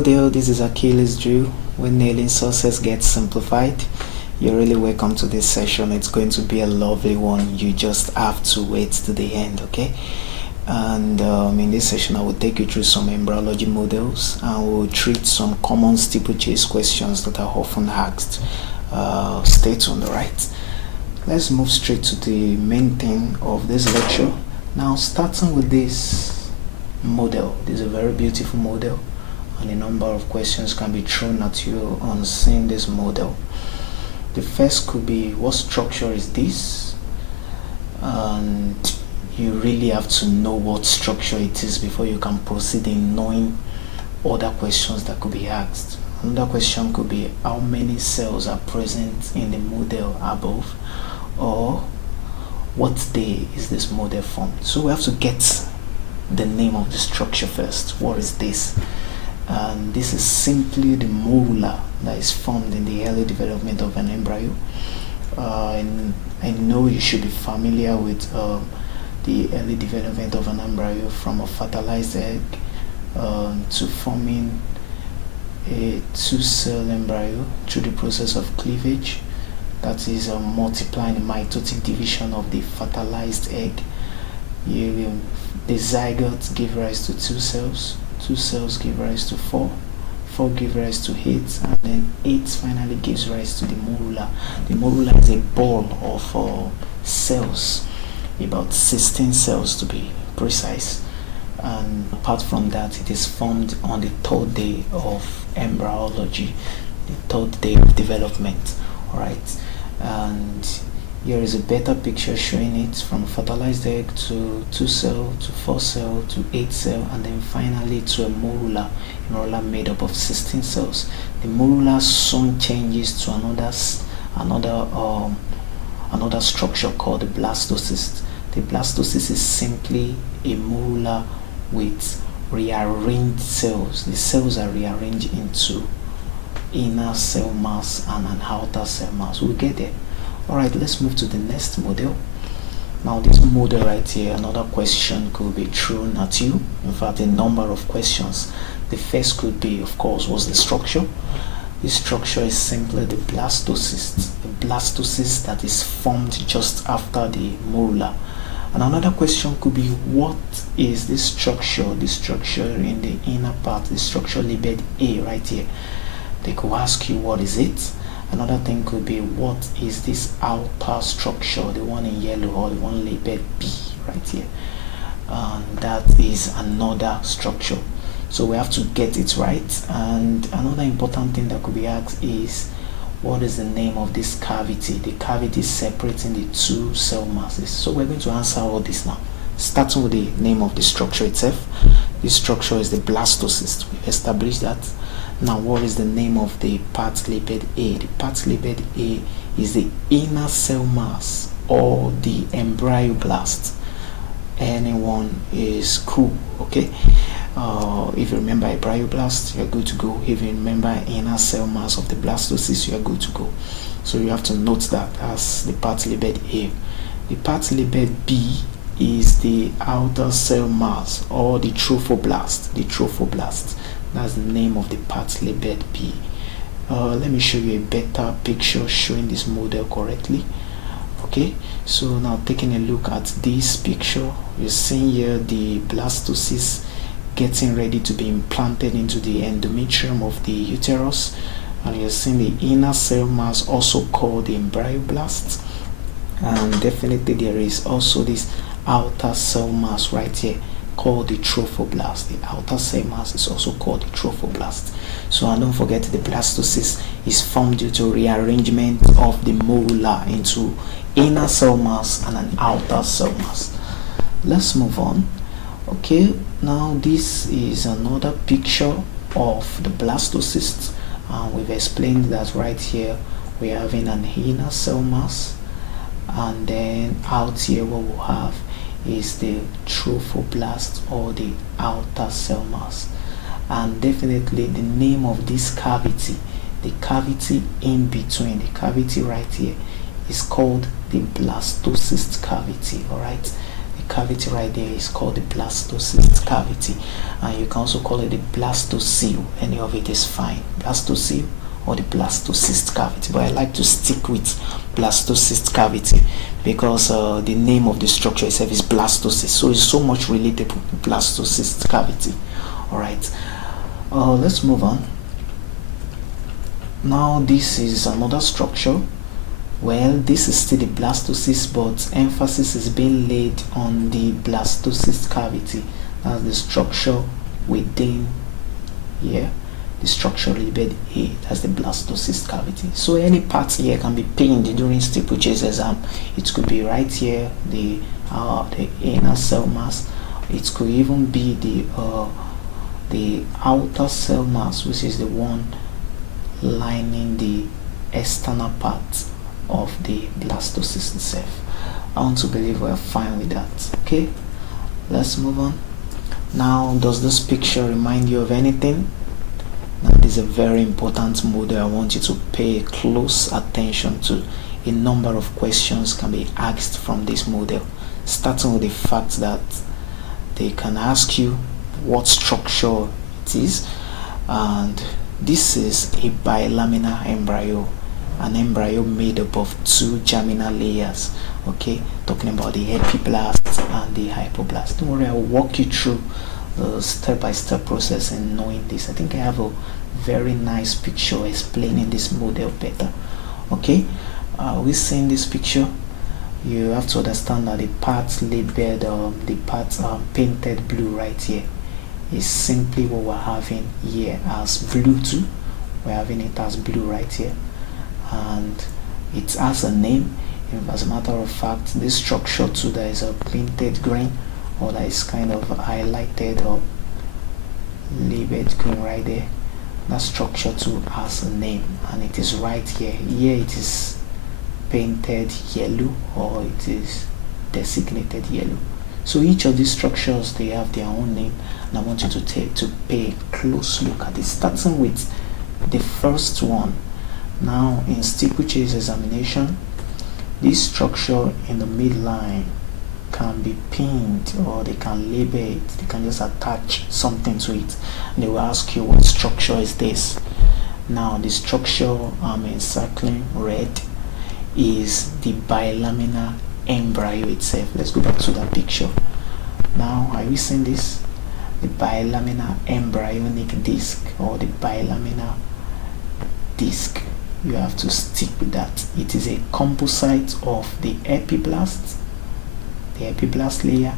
Hello there, this is Achilles drill. When nailing success gets simplified. You're really welcome to this session. It's going to be a lovely one. You just have to wait to the end, okay? And in this session I will take you through some embryology models and we'll treat some common steeplechase questions that are often asked. Stay tuned, alright? Let's move straight to the main thing of this lecture. Now, starting with this model. This is a very beautiful model, and a number of questions can be thrown at you on seeing this model. The first could be, what structure is this? And you really have to know what structure it is before you can proceed in knowing other questions that could be asked. Another question could be, how many cells are present in the model above? Or what day is this model formed? So we have to get the name of the structure first. What is this? And this is simply the Moola that is formed in the early development of an embryo. And I know you should be familiar with the early development of an embryo, from a fertilized egg to forming a two-cell embryo through the process of cleavage, that is multiplying the mitotic division of the fertilized egg. The zygote give rise to 2 cells, 2 cells give rise to 4, 4 give rise to 8, and then 8 finally gives rise to the morula. The morula is a ball of cells, about 16 cells to be precise. And apart from that, it is formed on the 3rd day of embryology, the 3rd day of development. Alright, and here is a better picture showing it from fertilized egg to 2 cell to 4 cell to 8 cell, and then finally to a morula made up of 16 cells. The morula soon changes to another structure called the blastocyst. The blastocyst is simply a morula with rearranged cells. The cells are rearranged into inner cell mass and an outer cell mass. We'll get there. Alright, let's move to the next model. Now, this model right here, another question could be thrown at you. In fact, a number of questions. The first could be, of course, what's the structure? This structure is simply the blastocyst. The blastocyst that is formed just after the morula. And another question could be, what is this structure? The structure in the inner part, the structure labeled A right here. They could ask you, what is it? Another thing could be, what is this outer structure, the one in yellow or the one labeled B right here? And that is another structure. So we have to get it right. And another important thing that could be asked is, what is the name of this cavity? The cavity separating the 2 cell masses. So we're going to answer all this now. Starting with the name of the structure itself. This structure is the blastocyst. We've established that. Now, what is the name of the part labeled A? The part labeled A is the inner cell mass or the embryoblast. Anyone is cool, okay? If you remember embryoblast, you're good to go. If you remember inner cell mass of the blastocyst, you're good to go. So you have to note that as the part labeled A. The part labeled B is the outer cell mass or the trophoblast. The trophoblast. That's the name of the part labeled B. Let me show you a better picture showing this model correctly. Okay, so now taking a look at this picture, you're seeing here the blastocyst getting ready to be implanted into the endometrium of the uterus, and you're seeing the inner cell mass, also called the embryoblast, and definitely there is also this outer cell mass right here called the trophoblast. The outer cell mass is also called the trophoblast. So, and don't forget, the blastocyst is formed due to rearrangement of the morula into inner cell mass and an outer cell mass. Let's move on. Okay, now this is another picture of the blastocyst, and we've explained that right here we're having an inner cell mass, and then out here what we'll have is the trophoblast or the outer cell mass. And definitely the name of this cavity, the cavity in between, the cavity right here, is called the blastocyst cavity. All right, the cavity right there is called the blastocyst cavity, and you can also call it the blastocele. Any of it is fine, blastocele or the blastocyst cavity, but I like to stick with blastocyst cavity because the name of the structure itself is blastocyst, so it's so much related to blastocyst cavity. All right, let's move on. Now this is another structure. Well, this is still the blastocyst, but emphasis is being laid on the blastocyst cavity. That's the structure within here, the structure labeled A, that's the blastocyst cavity. So any part here can be pinned during steeplechase exam. It could be right here, the inner cell mass. It could even be the outer cell mass, which is the one lining the external part of the blastocyst itself. I want to believe we're fine with that. Okay, let's move on. Now, does this picture remind you of anything? Now, this is a very important model I want you to pay close attention to. A number of questions can be asked from this model, starting with the fact that they can ask you what structure it is, and this is a bilaminar embryo, an embryo made up of two germinal layers. Okay, talking about the epiblast and the hypoblast. Don't worry, I'll walk you through the step-by-step process in knowing this. I think I have a very nice picture explaining this model better. Okay, we see in this picture, you have to understand that the parts labeled, the parts painted blue right here is simply what we're having here as blue too. We're having it as blue right here, and it has a name. As a matter of fact, this structure too, there is a painted green, or that is kind of highlighted or labeled green right there. That structure too has a name, and it is right here. Here it is painted yellow, or it is designated yellow. So each of these structures, they have their own name, and I want you to pay a close look at it, starting with the first one. Now, in steeplechase examination, this structure in the midline can be pinned, or they can label it. They can just attach something to it, and they will ask you, what structure is this? Now, the structure I'm encircling red is the bilaminar embryo itself. Let's go back to that picture. Now, are we seeing this? The bilaminar embryonic disc, or the bilaminar disc. You have to stick with that. It is a composite of the epiblast layer,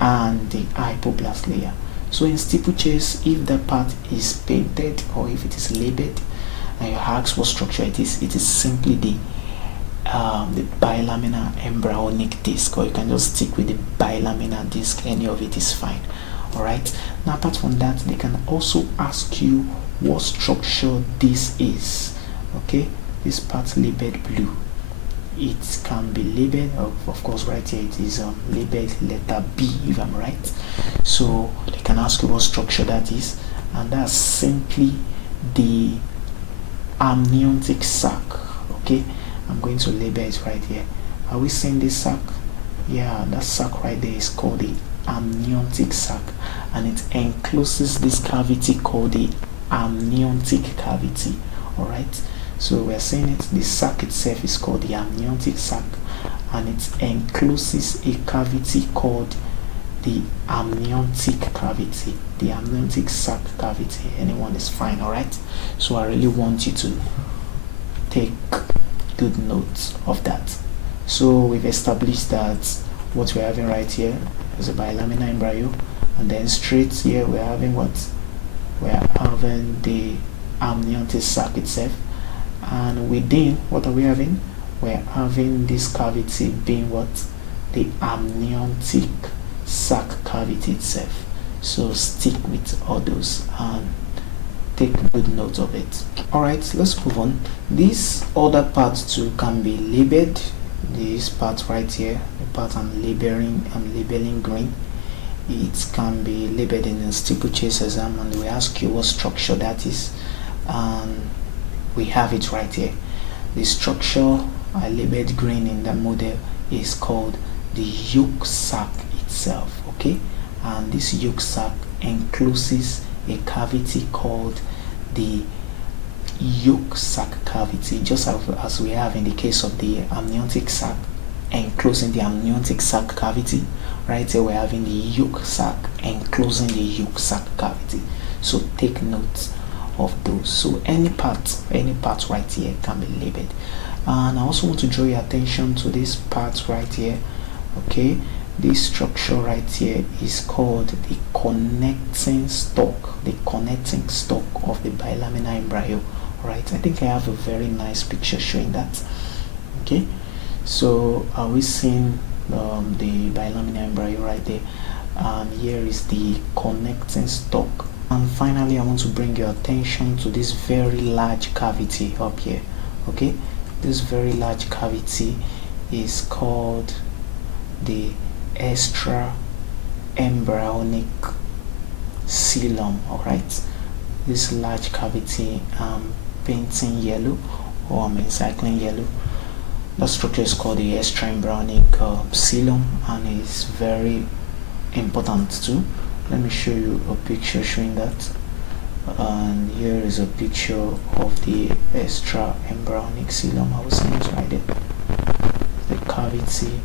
and the hypoblast layer. So in steeplechase, if that part is painted or if it is labeled and you ask what structure it is simply the bilaminar embryonic disc, or you can just stick with the bilaminar disc. Any of it is fine. All right, now apart from that, they can also ask you what structure this is. Okay, this part labeled blue, it can be labeled, of course right here it is labeled letter B, if I'm right. So they can ask you what structure that is, and that's simply the amniotic sac. Okay, I'm going to label it right here. Are we seeing this sac? Yeah, that sac right there is called the amniotic sac, and it encloses this cavity called the amniotic cavity. All right, so we're saying it, the sac itself is called the amniotic sac, and it encloses a cavity called the amniotic cavity, the amniotic sac cavity. Anyone is fine. All right, so I really want you to take good notes of that. So we've established that what we're having right here is a bilaminar embryo, and then straight here we're having what? We're having the amniotic sac itself, and within, what are we having? We're having this cavity being what? The amniotic sac cavity itself. So stick with all those and take good note of it. All right, let's move on. This other part too can be labeled. This part right here, the part I'm labeling green, it can be labeled in a steeplechase exam, and we ask you what structure that is, and we have it right here. The structure I labeled green in the model is called the yolk sac itself. Okay, and this yolk sac encloses a cavity called the yolk sac cavity, just as we have in the case of the amniotic sac enclosing the amniotic sac cavity. Right here we're having the yolk sac enclosing the yolk sac cavity. So take note of those. So any part right here can be labeled. And I also want to draw your attention to this part right here. Okay, this structure right here is called the connecting stalk of the bilaminar embryo. Right, I think I have a very nice picture showing that. Okay, so are we seeing the bilaminar embryo right there? And here is the connecting stalk. And finally, I want to bring your attention to this very large cavity up here. Okay, this very large cavity is called the extra embryonic coelom. All right, this large cavity I'm painting yellow, or I'm encircling yellow. The structure is called the extra embryonic coelom, and it's very important too. Let me show you a picture showing that. And here is a picture of the extra embryonic coelom. I was saying it right there. The cavity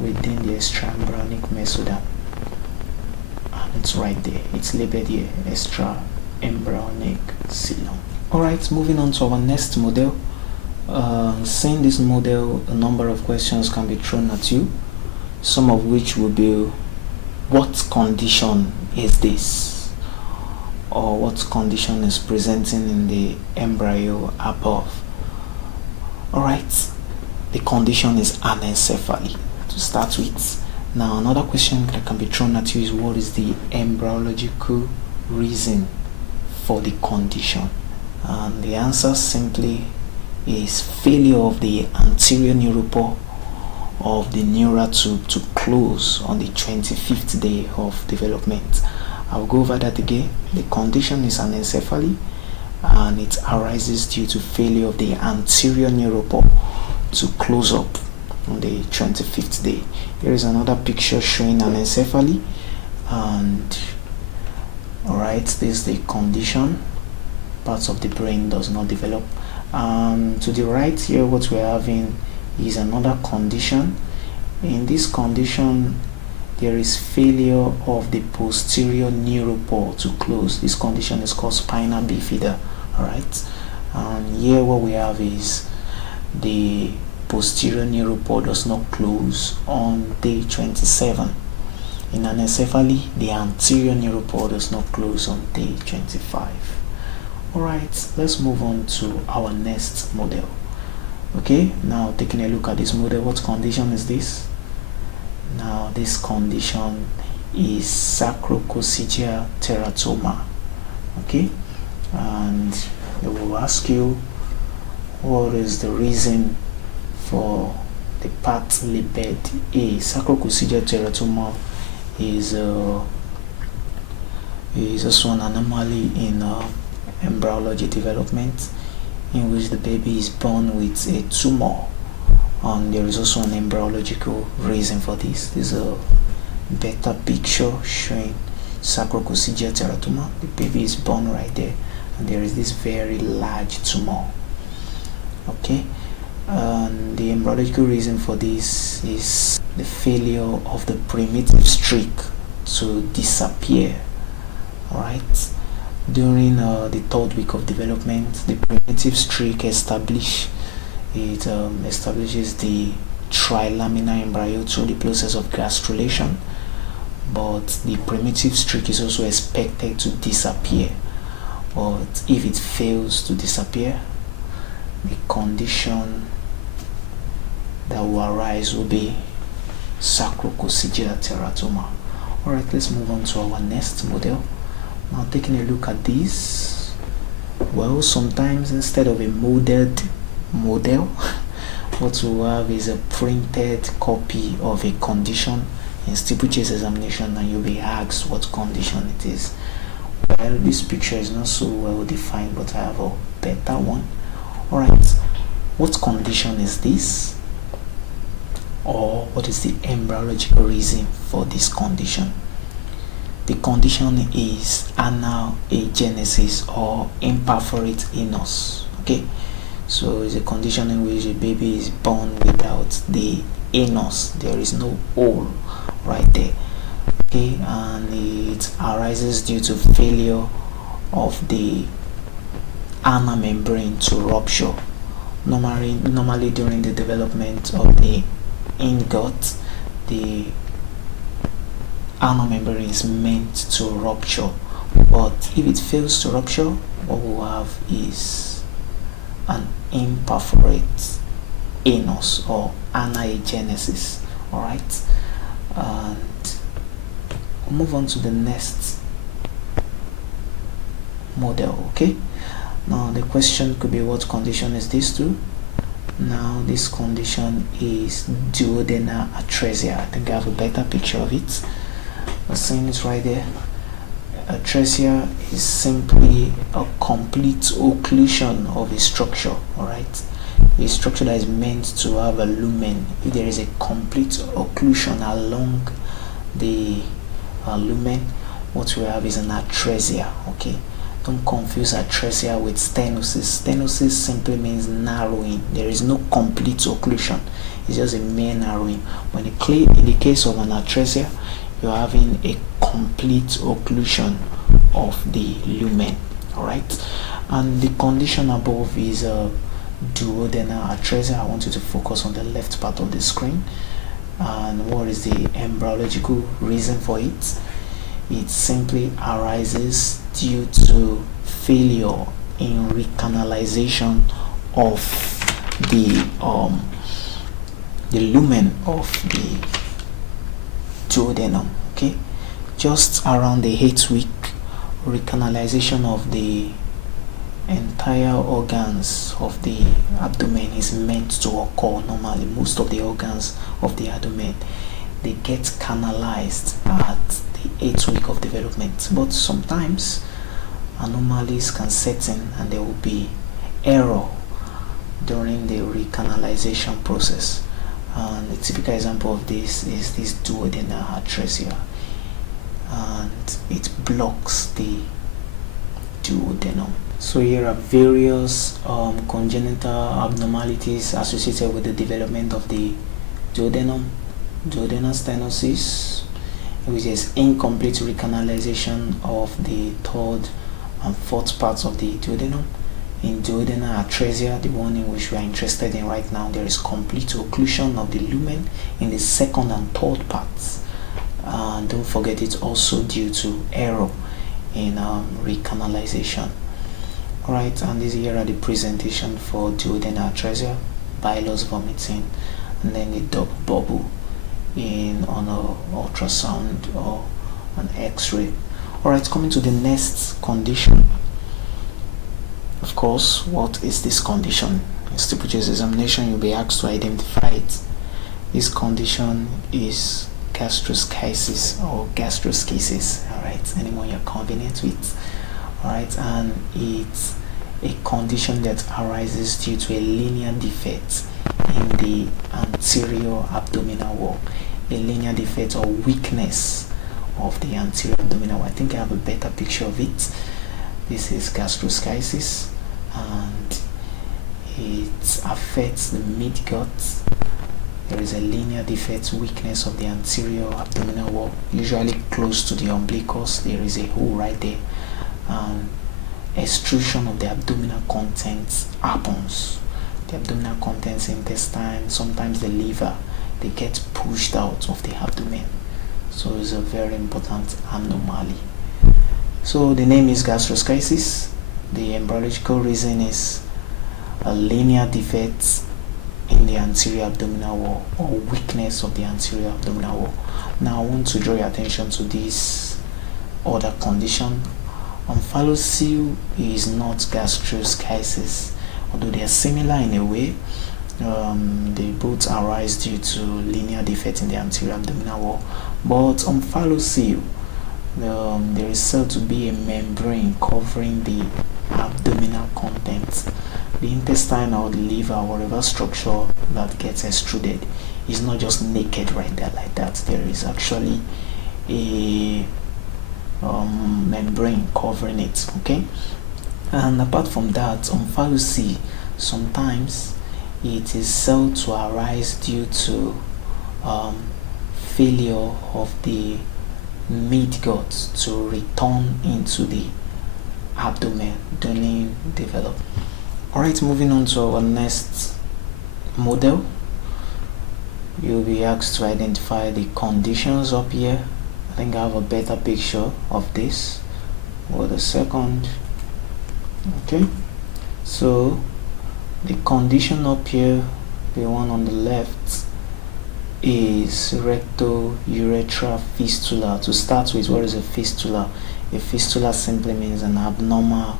within the extra embryonic mesoderm. And it's right there. It's labeled here, extra embryonic coelom. Alright, moving on to our next model. Seeing this model, a number of questions can be thrown at you, some of which will be, what condition is this, or what condition is presenting in the embryo above? Alright, the condition is anencephaly to start with. Now another question that can be thrown at you is, what is the embryological reason for the condition? And the answer simply is failure of the anterior neuropore of the neural tube to close on the 25th day of development. I'll go over that again. The condition is anencephaly, and it arises due to failure of the anterior neuropore to close up on the 25th day. Here is another picture showing anencephaly, and alright, this is the condition. Parts of the brain does not develop. To the right here, what we're having is another condition. In this condition, there is failure of the posterior neuropore to close. This condition is called spina bifida. Alright, and here what we have is the posterior neuropore does not close on day 27. In anencephaly, the anterior neuropore does not close on day 25. Alright, let's move on to our next model. Okay, now taking a look at this model, what condition is this? Now this condition is sacrococcygeal teratoma. Okay, and they will ask you, what is the reason for the part labeled A? Sacrococcygeal teratoma is also an anomaly in embryology development, in which the baby is born with a tumor, and there is also an embryological reason for this. This is a better picture showing sacrococcygeal teratoma. The baby is born right there, and there is this very large tumor. Okay, and the embryological reason for this is the failure of the primitive streak to disappear. Alright, during the 3rd week of development, the primitive streak establishes the trilaminar embryo through the process of gastrulation, but the primitive streak is also expected to disappear. But if it fails to disappear, the condition that will arise will be sacrococcygeal teratoma. Alright, let's move on to our next model. Now taking a look at this, well, sometimes instead of a modeled model, what we have is a printed copy of a condition in steeplechase examination, and you'll be asked what condition it is. Well, this picture is not so well defined, but I have a better one. Alright, what condition is this? or what is the embryological reason for this condition? The condition is anal agenesis or imperforate anus. Okay, so it's a condition in which a baby is born without the anus. There is no hole right there. Okay, and it arises due to failure of the anal membrane to rupture. Normally during the development of the ingot, the anal membrane is meant to rupture, but if it fails to rupture, what we'll have is an imperforate anus or anagenesis. Alright, and we'll move on to the next model. Okay, now the question could be, what condition is this to? Now this condition is duodenal atresia. I think I have a better picture of it. The scene is right there. Atresia is simply a complete occlusion of a structure. Alright, a structure that is meant to have a lumen. If there is a complete occlusion along the lumen, what we have is an atresia. Okay, don't confuse atresia with stenosis. Stenosis simply means narrowing. There is no complete occlusion, it's just a mere narrowing. When in the case of an atresia, you're having a complete occlusion of the lumen. Alright, and the condition above is duodenal atresia. I want you to focus on the left part of the screen. And what is the embryological reason for it? It simply arises due to failure in recanalization of the lumen of the duodenum. Okay, just around the 8th week, recanalization of the entire organs of the abdomen is meant to occur. Normally, most of the organs of the abdomen, they get canalized at the 8th week of development, but sometimes anomalies can set in and there will be error during the recanalization process. And the typical example of this is this duodenal atresia, and it blocks the duodenum. So here are various congenital abnormalities associated with the development of the duodenum. Duodenal stenosis, which is incomplete recanalization of the 3rd and 4th parts of the duodenum. In duodenal atresia, the one in which we are interested in right now, there is complete occlusion of the lumen in the 2nd and 3rd parts. Don't forget, it's also due to error in recanalization. Alright, and these here are the presentation for duodenal atresia: bilous vomiting, and then the double bubble on a ultrasound or an x-ray. Alright, coming to the next condition. Of course, what is this condition? In steeplechase examination, you'll be asked to identify it. This condition is gastroschisis or gastroschisis. Alright, anyone you're convenient with. Alright, and it's a condition that arises due to a linear defect in the anterior abdominal wall. A linear defect or weakness of the anterior abdominal wall. I think I have a better picture of it. This is gastroschisis, and it affects the midgut. There is a linear defect, weakness of the anterior abdominal wall, usually close to the umbilicus. There is a hole right there, and extrusion of the abdominal contents happens. The abdominal contents, intestine, sometimes the liver, they get pushed out of the abdomen. So it's a very important anomaly. So the name is gastroschisis. The embryological reason is a linear defect in the anterior abdominal wall or weakness of the anterior abdominal wall. Now I want to draw your attention to this other condition. Omphalocele is not gastroschisis, although they are similar in a way. They both arise due to linear defect in the anterior abdominal wall, but omphalocele, there is said to be a membrane covering the abdominal contents. The intestine or the liver, whatever structure that gets extruded, It's not just naked right there like that. There is actually a membrane covering it. Okay, and apart from that, omphalocele, sometimes it is said to arise due to failure of the midgut to return into the abdomen during development. Alright, moving on to our next model. You'll be asked to identify the conditions up here. I think I have a better picture of this. Wait a second. Okay, so the condition up here, the one on the left, is recto-urethral fistula. To start with, what is a fistula? A fistula simply means an abnormal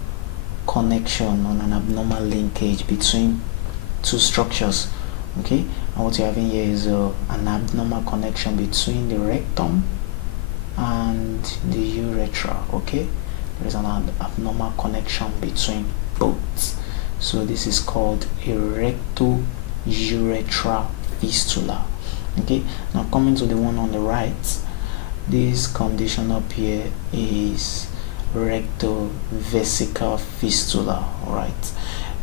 connection or an abnormal linkage between two structures. Okay, and what you're having here is an abnormal connection between the rectum and the urethra. Okay, there is an abnormal connection between both. So this is called a recto-urethral fistula. Okay, now coming to the one on the right, this condition up here is recto-vesical fistula. Alright,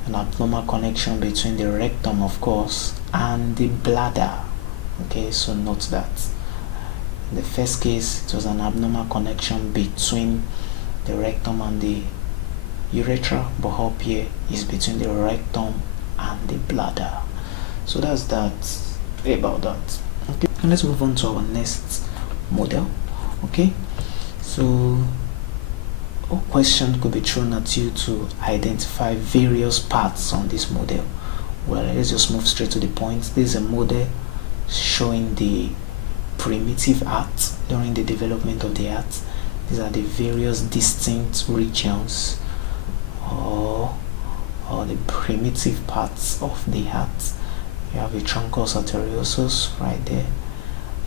an abnormal connection between the rectum, of course, and the bladder. Okay, so note that in the first case it was an abnormal connection between the rectum and the urethra, but up here is between the rectum and the bladder. So that's that about that. Okay, and let's move on to our next model. Okay, so a question could be thrown at you to identify various parts on this model. Well, let's just move straight to the point. This is a model showing the primitive heart during the development of the heart. These are the various distinct regions or the primitive parts of the heart. You have the truncus arteriosus right there,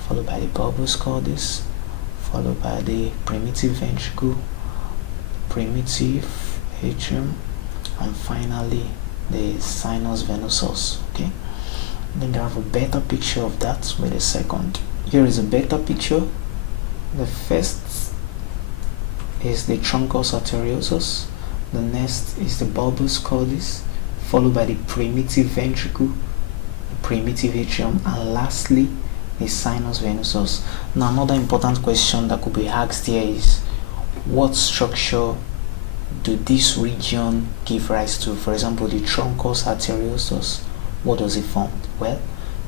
followed by the bulbus cordis, followed by the primitive ventricle, primitive atrium, and finally the sinus venosus. Okay, I think I have a better picture of that. Wait a second. Here is a better picture. The first is the truncus arteriosus, the next is the bulbus cordis, followed by the primitive ventricle, the primitive atrium, and lastly the sinus venosus. Now another important question that could be asked here is, what structure do this region give rise to? For example, the truncus arteriosus, what does it form? Well,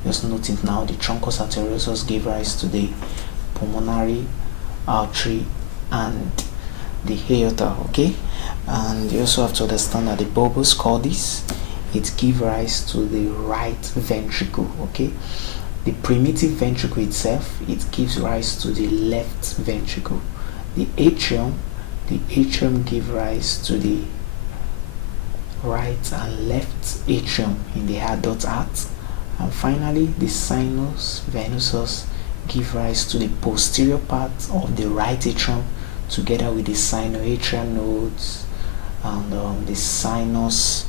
just note it now. The truncus arteriosus gave rise to the pulmonary artery and the aorta. Okay, and you also have to understand that the bulbus cordis, it gives rise to the right ventricle. Okay, the primitive ventricle itself, it gives rise to the left ventricle. The atrium gives rise to the right and left atrium in the adult heart, and finally the sinus venosus gives rise to the posterior part of the right atrium together with the sinoatrial nodes and the sinus,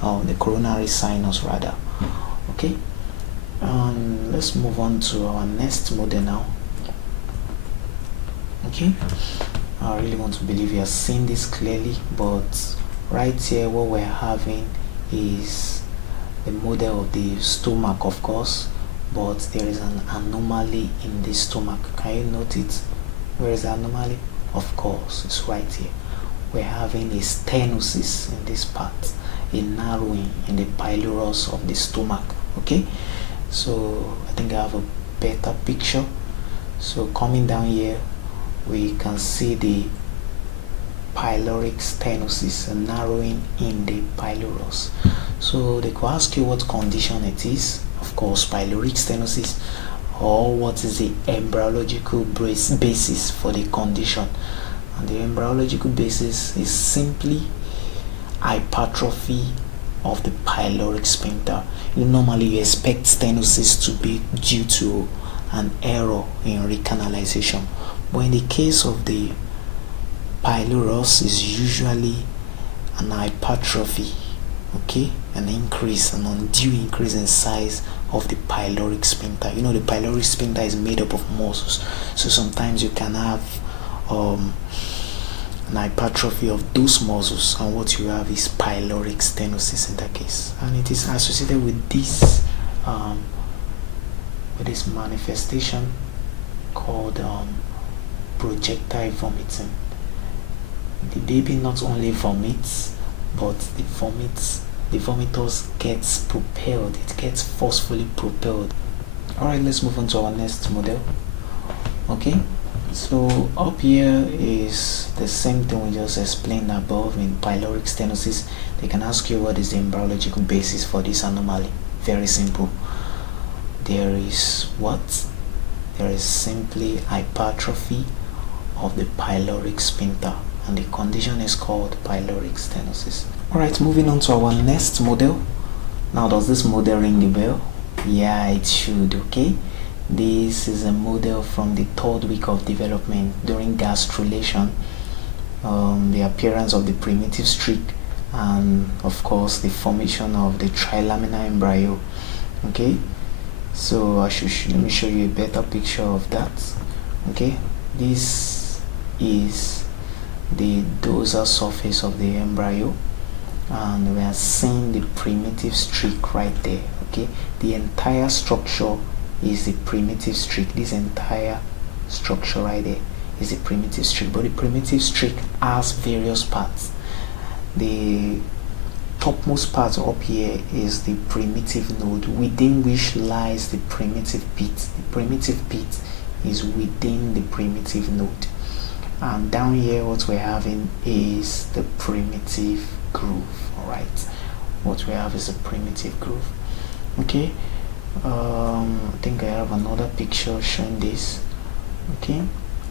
the coronary sinus rather. Okay, let's move on to our next model now. Okay, I really want to believe you are seeing this clearly, but right here what we're having is the model of the stomach, of course, but there is an anomaly in the stomach. Can you note it? Where is the anomaly? Of course, it's right here. We're having a stenosis in this part, a narrowing in the pylorus of the stomach. Okay, so I think I have a better picture. So coming down here, we can see the pyloric stenosis, a narrowing in the pylorus. So they could ask you what condition it is. Of course, pyloric stenosis, or what is the embryological basis for the condition. And the embryological basis is simply hypertrophy of the pyloric sphincter. Normally you expect stenosis to be due to an error in recanalization, but in the case of the pylorus is usually an hypertrophy. okay, an undue increase in size of the pyloric sphincter. You know, the pyloric sphincter is made up of muscles, so sometimes you can have an hypertrophy of those muscles, and what you have is pyloric stenosis in that case, and it is associated with this manifestation called projectile vomiting. The baby not only vomits, but the vomitors gets propelled, it gets forcefully propelled. Alright, let's move on to our next model. Okay, so up here is the same thing we just explained above in pyloric stenosis. They can ask you what is the embryological basis for this anomaly. Very simple. There is what? There is simply hypertrophy of the pyloric sphincter, and the condition is called pyloric stenosis. Alright, moving on to our next model. Now, does this model ring the bell? Yeah, it should. Okay, this is a model from the 3rd week of development during gastrulation, the appearance of the primitive streak, and of course the formation of the trilaminar embryo. Okay, so let me show you a better picture of that. Okay, this is the dorsal surface of the embryo, and we are seeing the primitive streak right there. Okay, the entire structure is the primitive streak. This entire structure right there is the primitive streak, but the primitive streak has various parts. The topmost part up here is the primitive node, within which lies the primitive pit. The primitive pit is within the primitive node, and down here what we're having is the primitive groove. All right, what we have is a primitive groove. Okay, I think I have another picture showing this. Okay,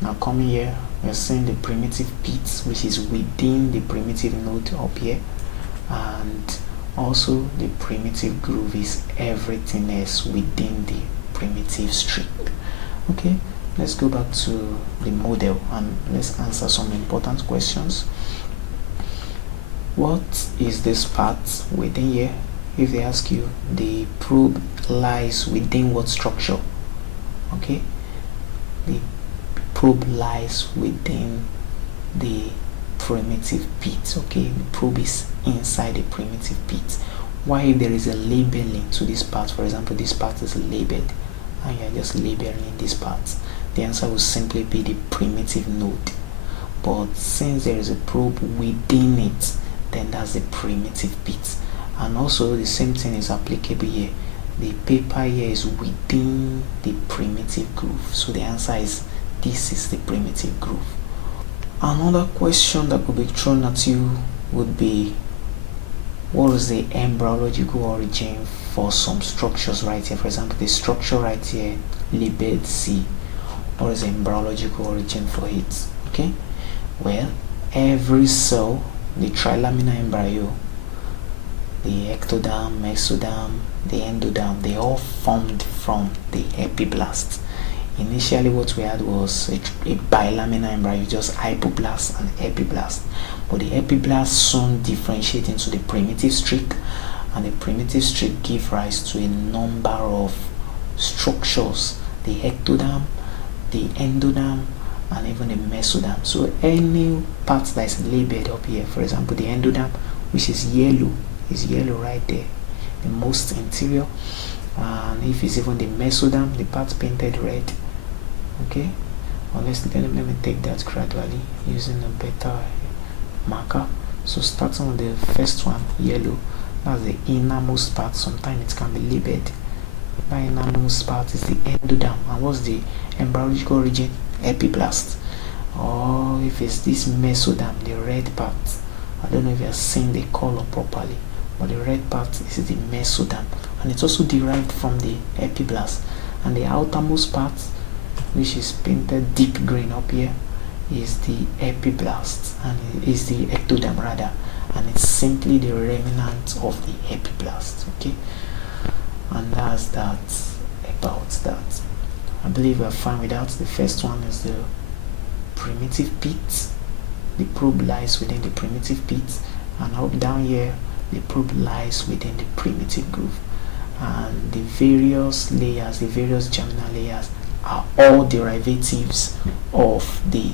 now coming here, we're seeing the primitive pit, which is within the primitive node up here, and also the primitive groove is everything else within the primitive streak. Okay, let's go back to the model and let's answer some important questions. What is this part within here? If they ask you, the probe lies within what structure? Okay, the probe lies within the primitive pit. Okay, the probe is inside the primitive pit. Why, if there is a labeling to this part, for example, this part is labeled and you're just labeling this part, the answer will simply be the primitive node. But since there is a probe within it, then that's the primitive pit. And also the same thing is applicable here. The paper here is within the primitive groove, so the answer is this is the primitive groove. Another question that could be thrown at you would be, what is the embryological origin for some structures right here? For example, the structure right here labeled C. What is the embryological origin for it? Okay, well, every cell, the trilaminar embryo, the ectoderm, mesoderm, the endoderm, they all formed from the epiblast. Initially what we had was a bilaminar embryo, just hypoblast and epiblast, but the epiblast soon differentiate into the primitive streak, and the primitive streak give rise to a number of structures: the ectoderm, the endoderm, and even the mesoderm. So any part that is labeled up here, for example the endoderm, which is yellow right there, the most interior, and if it's even the mesoderm, the part painted red. Okay, well, let me take that gradually using a better marker. So starting with the first one, yellow, that's the innermost part. Sometimes it can be labeled. The innermost part is the endoderm, and what's the embryological origin? Epiblast. Or if it's this mesoderm, the red part, I don't know if you are seeing the color properly, but the red part is the mesoderm, and it's also derived from the epiblast. And the outermost part, which is painted deep green up here, is the epiblast, and it is the ectoderm rather, and it's simply the remnant of the epiblast. Okay, and that's that about that. I believe we're fine with that. The first one is the primitive pit. The probe lies within the primitive pit, and up down here The probe lies within the primitive groove, and the various layers, the various germinal layers, are all derivatives of the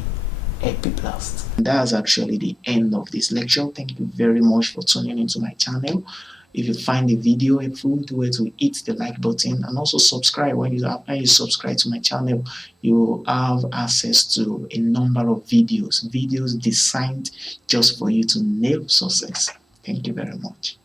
epiblast. That's actually the end of this lecture. Thank you very much for tuning into my channel. If you find the video helpful, do it to hit the like button and also subscribe. When you subscribe to my channel, you have access to a number of videos designed just for you to nail success. Thank you very much.